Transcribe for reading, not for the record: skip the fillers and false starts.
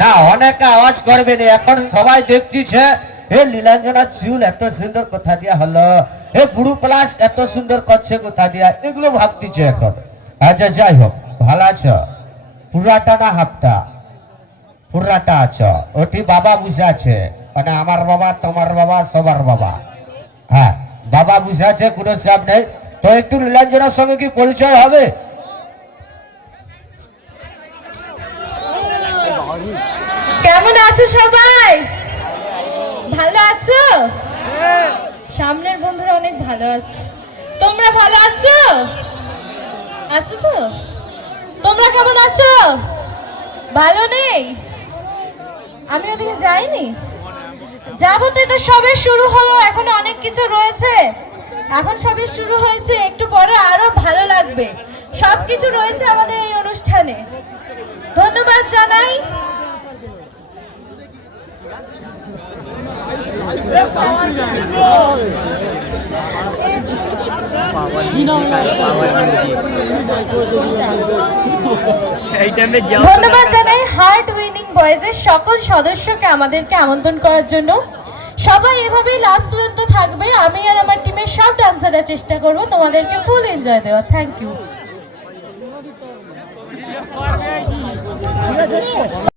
না অনেকে আওয়াজ করবে না, এখন সবাই দেখতেছে এ নীলাঞ্জনা চুল এত সুন্দর কোথা দিয়া হলো, এ বুড়ো প্লাস এত সুন্দর করছে কোথা দিয়া, এগুলো ভাবতেছে এখন। আচ্ছা যাই হোক, ভালো আছো? পুরাটা না হাফটা? পুরাটা আছো। ওটি বাবা বুঝে আছে, মানে আমার বাবা, তোমার বাবা, সবার বাবা। হ্যাঁ, বাবা বুঝে আছে, কোনো চাপ নেই। তো একটু নীলাঞ্জনার সঙ্গে কি পরিচয় হবে? কেমন আছো সবাই? ভালো আছো? সামনের বন্ধুরা অনেক ভালো আছে। তোমরা ভালো আছো? আছো তো? তোমরা কেমন আছো? ভালো নেই? আমি ওদিকে যাইনি, যাবো তো। সবে শুরু হলো, এখন অনেক কিছু রয়েছে। এখন সবে শুরু হয়েছে, একটু পরে আরো ভালো লাগবে। সবকিছু রয়েছে আমাদের এই অনুষ্ঠানে। ধন্যবাদ জানাই। ধন্যবাদ জানাই হার্ট উইনিং বয়েজের সকল সদস্যকে আমাদেরকে আমন্ত্রণ করার জন্য। সবাই এভাবেই লাস্ট পর্যন্ত থাকবে। আমি আর আমার টিমের সব ডান্সাররা চেষ্টা করব তোমাদেরকে ফুল এনজয় দেওয়া। Thank you.